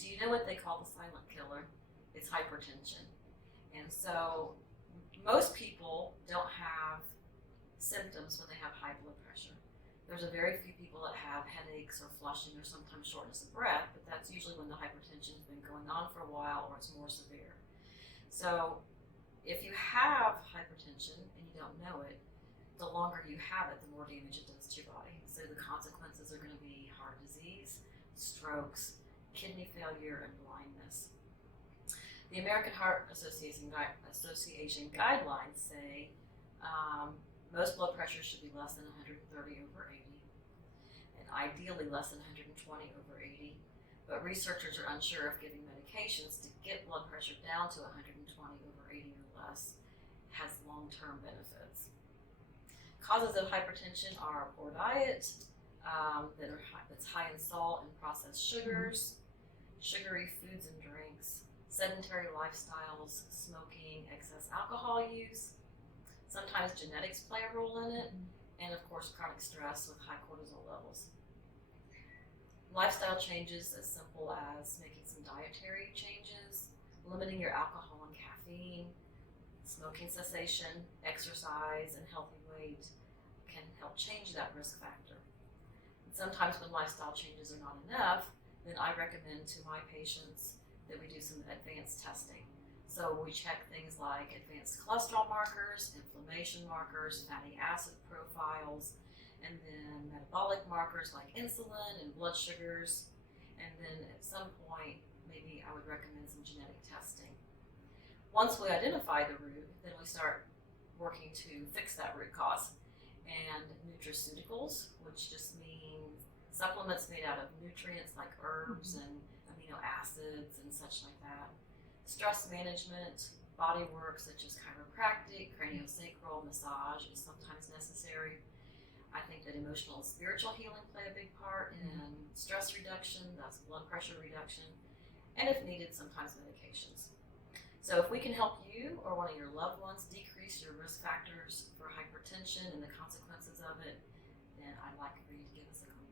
Do you know what they call the silent killer? It's hypertension. And so most people don't have symptoms when they have high blood pressure. There's a very few people that have headaches or flushing or sometimes shortness of breath, but that's usually when the hypertension has been going on for a while or it's more severe. So if you have hypertension and you don't know it, the longer you have it, the more damage it does to your body. So the consequences are going to be heart disease, strokes, kidney failure, and blindness. The American Heart Association guidelines say most blood pressure should be less than 130/80, and ideally less than 120/80. But researchers are unsure if giving medications to get blood pressure down to 120/80 or less has long-term benefits. Causes of hypertension are poor diet that's high in salt and processed sugars, sugary foods and drinks, sedentary lifestyles, smoking, excess alcohol use. Sometimes genetics play a role in it, and of course chronic stress with high cortisol levels. Lifestyle changes as simple as making some dietary changes, limiting your alcohol and caffeine, smoking cessation, exercise, and healthy weight can help change that risk factor. And sometimes when lifestyle changes are not enough, then I recommend to my patients that we do some advanced testing. So we check things like advanced cholesterol markers, inflammation markers, fatty acid profiles, and then metabolic markers like insulin and blood sugars. And then at some point, maybe I would recommend some genetic testing. Once we identify the root, then we start working to fix that root cause. And nutraceuticals, which just means supplements made out of nutrients like herbs and amino acids and such like that. Stress management, body work such as chiropractic, craniosacral massage is sometimes necessary. I think that emotional and spiritual healing play a big part in stress reduction, that's blood pressure reduction, and if needed, sometimes medications. So if we can help you or one of your loved ones decrease your risk factors for hypertension and the consequences of it, then I'd like for you to give us a call.